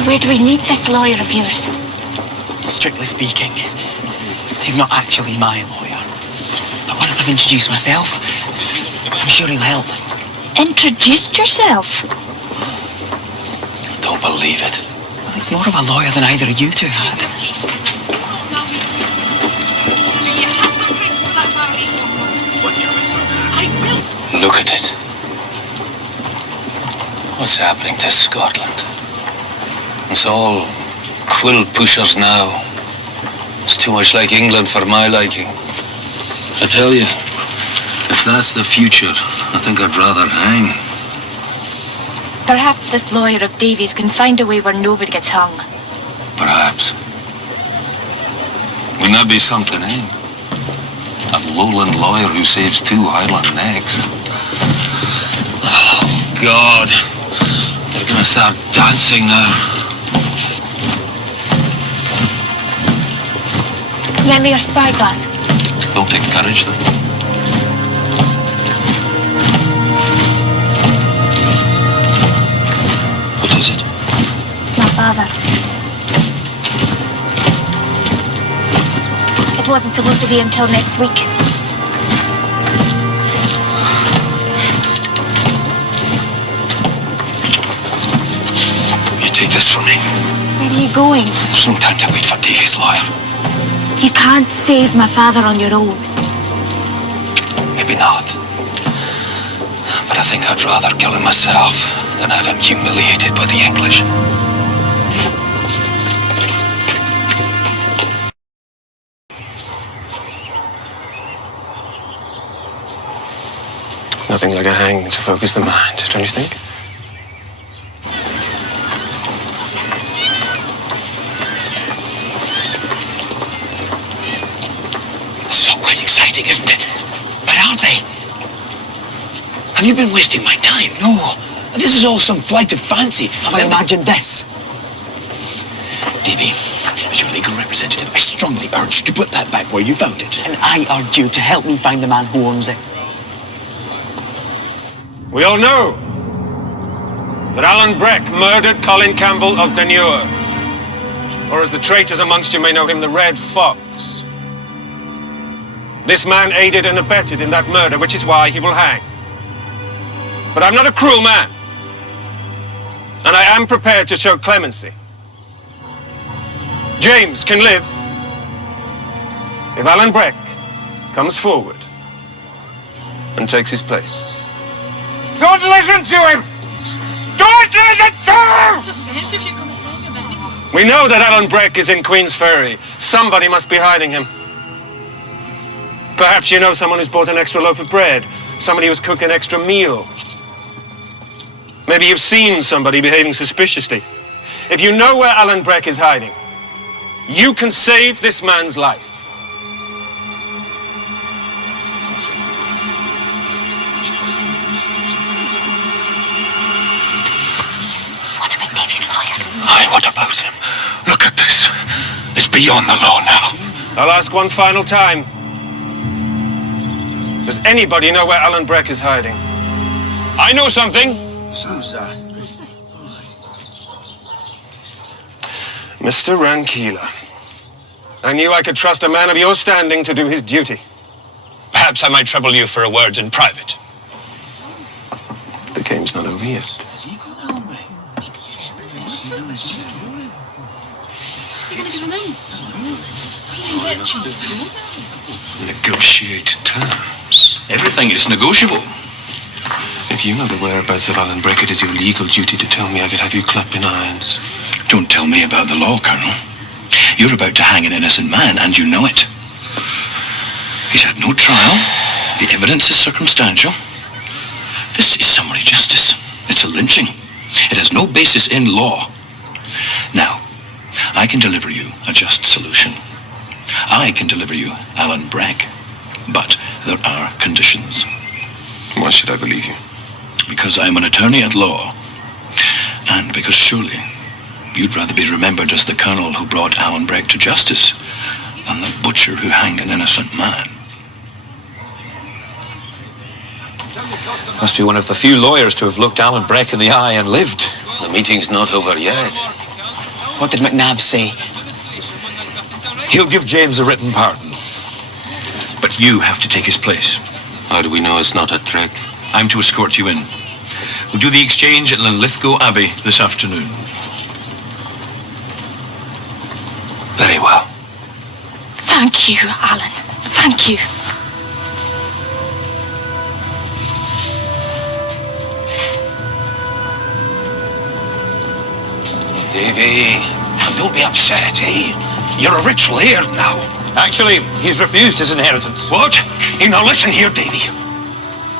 So where do we meet this lawyer of yours? Strictly speaking, he's not actually my lawyer. But once I've introduced myself, I'm sure he'll help. Introduced yourself? Don't believe it. Well, he's more of a lawyer than either of you two had. Look at it. What's happening to Scotland? It's all quill pushers now. It's too much like England for my liking. I tell you, if that's the future, I think I'd rather hang. Perhaps this lawyer of Davies can find a way where nobody gets hung. Perhaps. Wouldn't that be something, eh? A lowland lawyer who saves 2 Highland necks. Oh, God. They're gonna start dancing now. Lend me your spyglass. Don't encourage them. What is it? My father. It wasn't supposed to be until next week. You take this from me. Where are you going? There's no time to wait for Davy's lawyer. You can't save my father on your own. Maybe not. But I think I'd rather kill him myself than have him humiliated by the English. Nothing like a hang to focus the mind, don't you think? So exciting, isn't it? Where are they? Have you been wasting my time? No. This is all some flight of fancy. Have I imagined this? Davy, as your legal representative, I strongly urge you to put that back where you found it. And I urge you to help me find the man who owns it. We all know that Alan Breck murdered Colin Campbell of Dunure, or as the traitors amongst you may know him, the Red Fox. This man aided and abetted in that murder, which is why he will hang. But I'm not a cruel man, and I am prepared to show clemency. James can live if Alan Breck comes forward and takes his place. Don't listen to him! Don't listen to him! We know that Alan Breck is in Queen's Ferry. Somebody must be hiding him. Perhaps you know someone who's bought an extra loaf of bread. Somebody who's cooked an extra meal. Maybe you've seen somebody behaving suspiciously. If you know where Alan Breck is hiding, you can save this man's life. Aye, what about him? Look at this. It's beyond the law now. I'll ask one final time. Does anybody know where Alan Breck is hiding? I know something. Mr. Rankeela, I knew I could trust a man of your standing to do his duty. Perhaps I might trouble you for a word in private. The game's not over yet. Negotiate terms. Everything is negotiable. If you know the whereabouts of Alan Breck, it is your legal duty to tell me. I could have you clapped in irons. Don't tell me about the law, Colonel. You're about to hang an innocent man, and you know it. He's had no trial. The evidence is circumstantial. This is summary justice. It's a lynching. It has no basis in law. Now, I can deliver you a just solution. I can deliver you Alan Breck. But there are conditions. Why should I believe you? Because I'm an attorney at law. And because surely you'd rather be remembered as the colonel who brought Alan Breck to justice than the butcher who hanged an innocent man. Must be one of the few lawyers to have looked Alan Breck in the eye and lived. The meeting's not over yet. What did McNabb say? He'll give James a written pardon. But you have to take his place. How do we know it's not a trick? I'm to escort you in. We'll do the exchange at Linlithgow Abbey this afternoon. Very well. Thank you, Alan. Thank you. Davy, don't be upset, eh? You're a rich laird now. Actually, he's refused his inheritance. What? Hey, now listen here, Davy.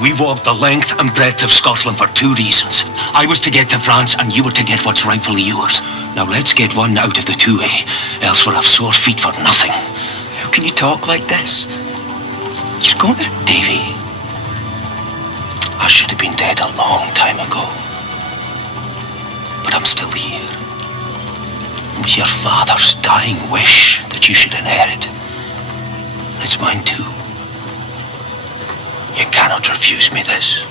We walked the length and breadth of Scotland for two reasons. I was to get to France and you were to get what's rightfully yours. Now let's get one out of the two, eh? Else we'll have sore feet for nothing. How can you talk like this? You're going to... Davy, I should have been dead a long time ago. But I'm still here. It was your father's dying wish that you should inherit. It's mine too. You cannot refuse me this.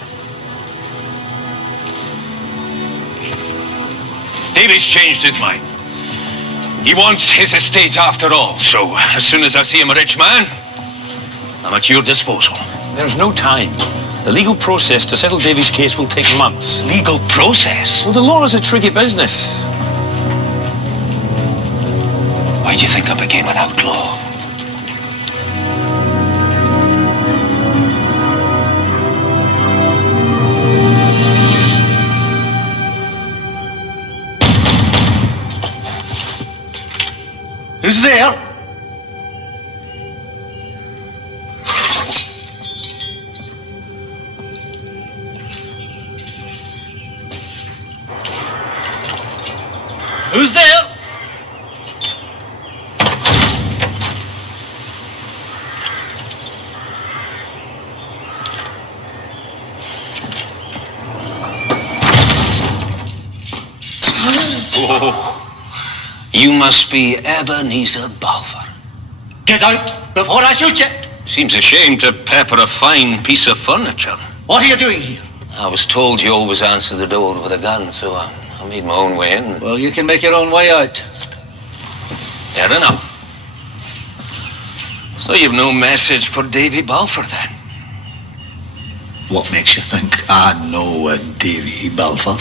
Davy's changed his mind. He wants his estate after all, so as soon as I see him a rich man, I'm at your disposal. There's no time. The legal process to settle Davy's case will take months. Legal process? Well, the law is a tricky business. Why do you think I became an outlaw? Who's there? Who's there? Oh, you must be Ebenezer Balfour. Get out before I shoot you. Seems a shame to pepper a fine piece of furniture. What are you doing here? I was told you always answer the door with a gun, so I made my own way in. Well, you can make your own way out. Fair enough. So you've no message for Davy Balfour, then? What makes you think I know a Davy Balfour?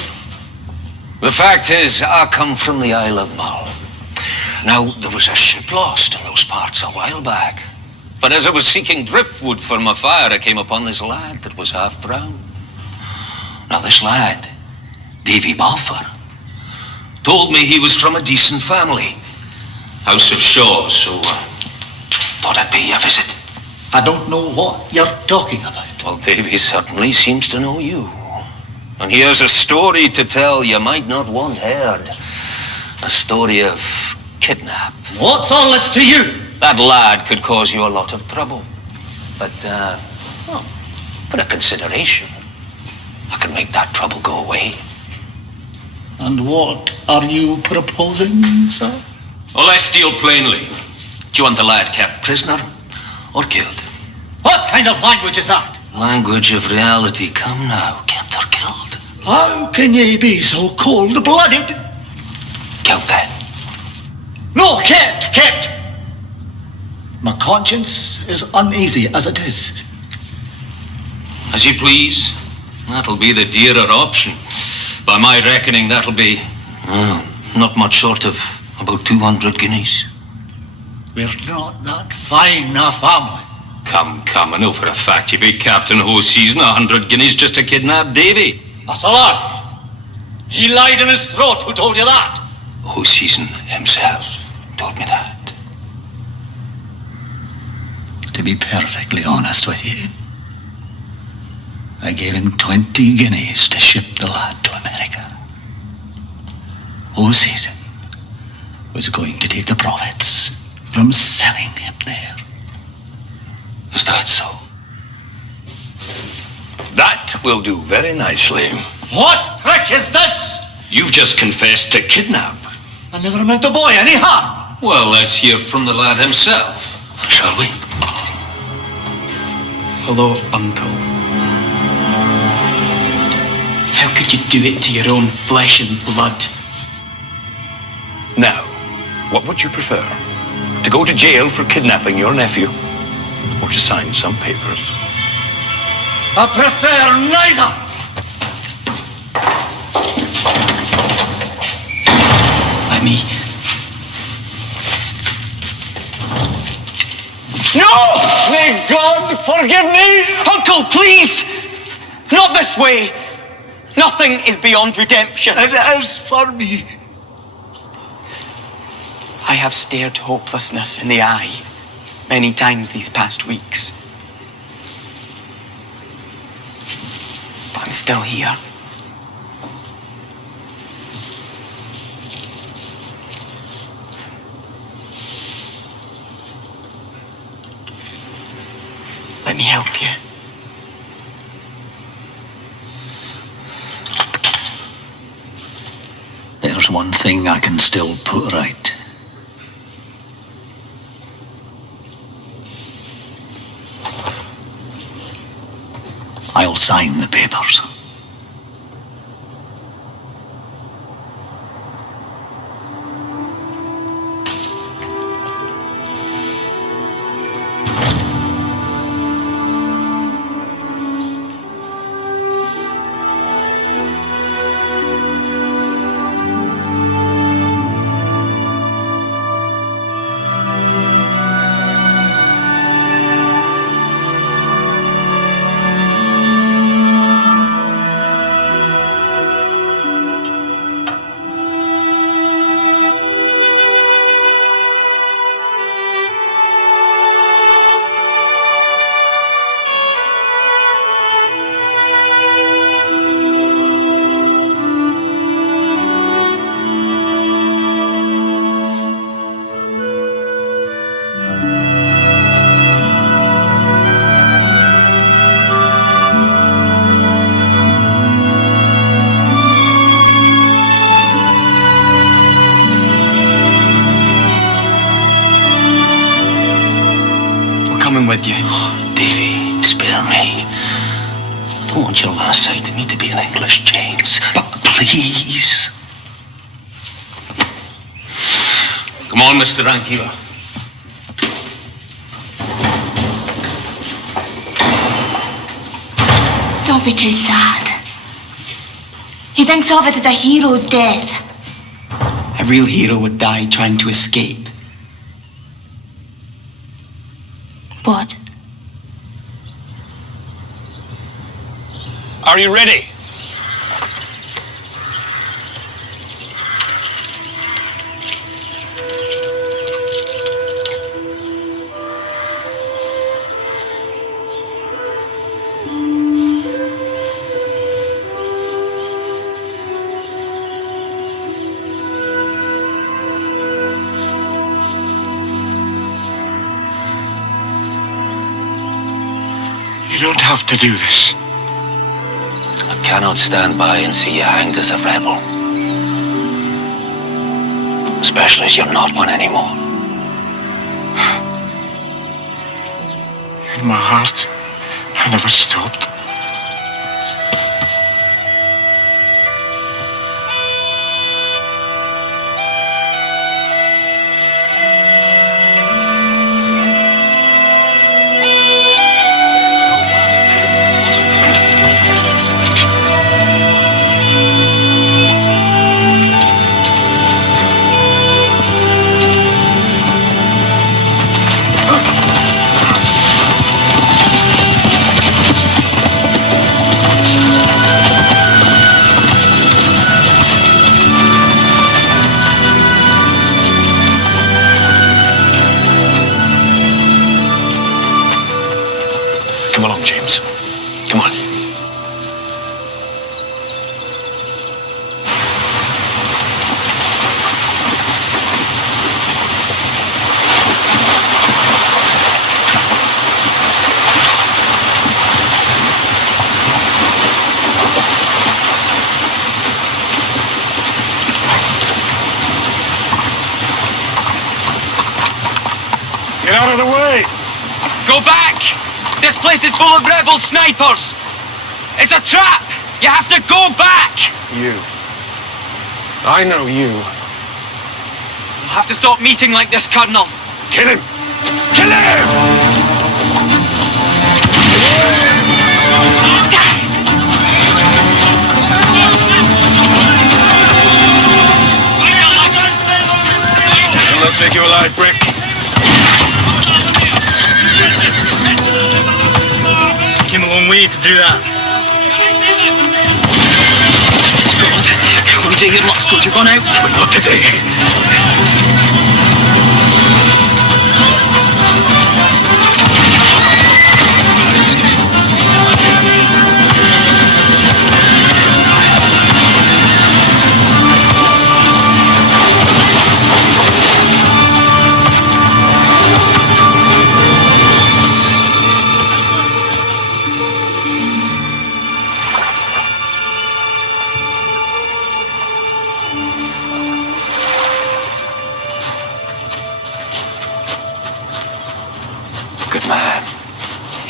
The fact is, I come from the Isle of Mull. Now, there was a ship lost in those parts a while back. But as I was seeking driftwood for my fire, I came upon this lad that was half drowned. Now, this lad, Davy Balfour, told me he was from a decent family. House of Shaws, so thought I'd pay you a visit. I don't know what you're talking about. Well, Davy certainly seems to know you. And he has a story to tell you might not want heard. A story of kidnap. What's all this to you? That lad could cause you a lot of trouble. But, well, for a consideration, I can make that trouble go away. And what are you proposing, sir? Well, let's deal plainly. Do you want the lad kept prisoner or killed? What kind of language is that? Language of reality. Come now, kept or killed? How can ye be so cold-blooded? Killed then. No, kept. My conscience is uneasy as it is. As you please. That'll be the dearer option. By my reckoning, that'll be, not much short of about 200 guineas. We're not that fine a family. Come, I know for a fact you paid Captain Hoseason 100 guineas just to kidnap Davy. That's a lie. He lied in his throat. Who told you that? Hoseason himself told me that. To be perfectly honest with you, I gave him 20 guineas to ship the lad to America. Hoseason was going to take the profits from selling him there. Is that so? That will do very nicely. What trick is this? You've just confessed to kidnap. I never meant the boy any harm. Well, let's hear from the lad himself, shall we? Hello, Uncle. How could you do it to your own flesh and blood? Now, what would you prefer? To go to jail for kidnapping your nephew, or to sign some papers? I prefer neither! Let me. No! May God forgive me! Uncle, please! Not this way! Nothing is beyond redemption. It is for me. I have stared hopelessness in the eye many times these past weeks. But I'm still here. Let me help you. There's one thing I can still put right. I'll sign the papers. Coming with you. Davy, spare me. I don't want your last sight of me to be in English chains. But please. Come on, Mr. Rankiva. Don't be too sad. He thinks of it as a hero's death. A real hero would die trying to escape. What? Are you ready? You don't have to do this. I cannot stand by and see you hanged as a rebel. Especially as you're not one anymore. In my heart, I never stopped. Come along, James. Come on. Get out of the way! Go back! This place is full of rebel snipers! It's a trap! You have to go back! You. I know you. have to stop meeting like this, Colonel. Kill him! Kill him! They'll take you alive, Breck. Came a long way to do that. What do you do? Your luck's got you gone out. But not today. Good man.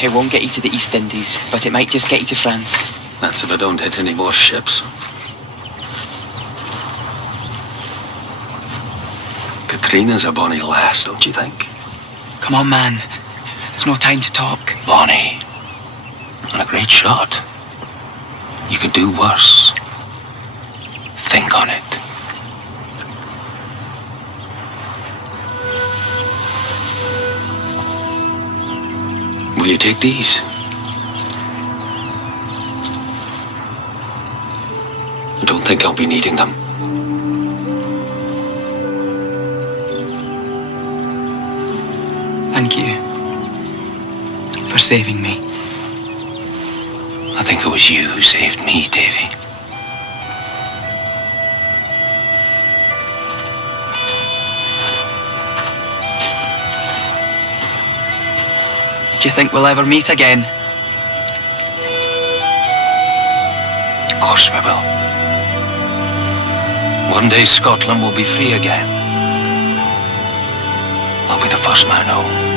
It won't get you to the East Indies, but it might just get you to France. That's if I don't hit any more ships. Katrina's a bonny lass, don't you think? Come on, man. There's no time to talk. Bonny. And a great shot. You could do worse. Think on it. Will you take these? I don't think I'll be needing them. Thank you for saving me. I think it was you who saved me, Davy. Do you think we'll ever meet again? Of course we will. One day Scotland will be free again. I'll be the first man home.